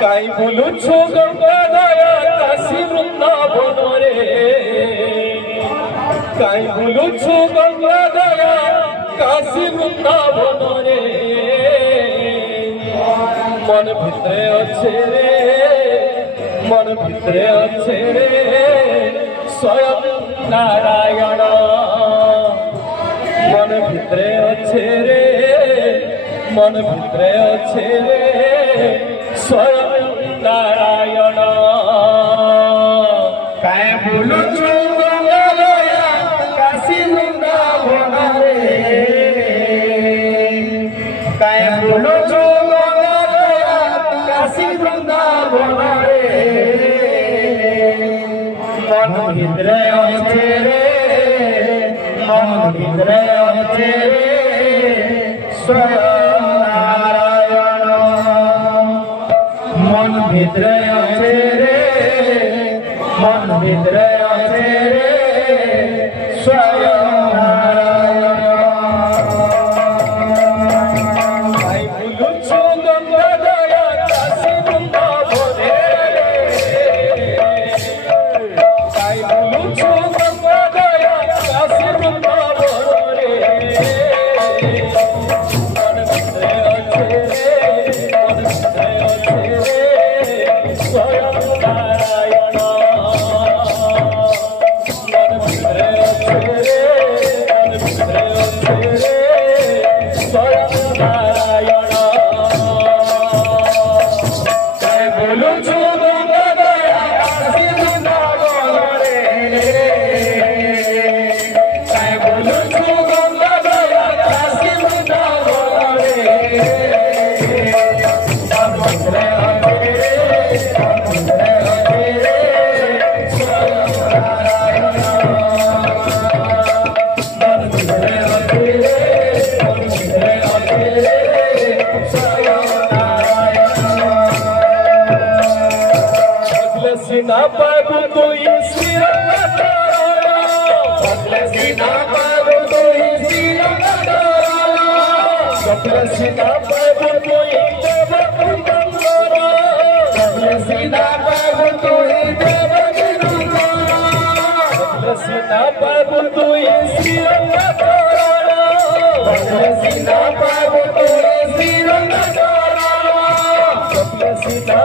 काई बोलुछु गंगा दया काशी वृंदावन रे काई बोलुछु गंगा दया काशी वृंदावन रे मन भितरे अच्छे रे मन भितरे अच्छे रे स्वयं नारायण मन भितरे अच्छे रे मन भितरे अच्छे रे स्वयं नारायण काय बोलुछु गंगा दया काशी वृंदावन रे काय बोलुछु गंगा दया काशी वृंदावन रे मन भितरे अच्छे रे मन भितरे अच्छे रे स्वयं नारायण मन भितरे अच्छे रे मन भितरे अच्छे रे स्वयं नारायण काई बोलुछु गंगा दया काशी वृंदावन रे काई बोलुछु गंगा दया काशी वृंदावन रे मन भितरे अच्छे रे मन भितरे अच्छे रे स्वयं नारायण मन भितरे अच्छे रे मन भितरे अच्छे रे स्वयं नारायण काय बोलुछु गंगा दया काशी वृंदावन रे काय बोलुछु गंगा दया काशी वृंदावन रे मन भितरे अच्छे रे मन भितरे अच्छे रे स्वयं नारायण मन भितरे अच्छे रे मन भितरे अच्छे रे स्वयं नारायण बदले सीना पागु कोई श्रीरंग बदले सीना पागु तोही श्रीरंग बदले सीना पागु कोई देवकी नंदन बदले सीना पागु तोही देवकी नंदन बदले सीना पागु कोई श्रीरंग बदले सीना पागु तोही श्रीरंग बदले सीना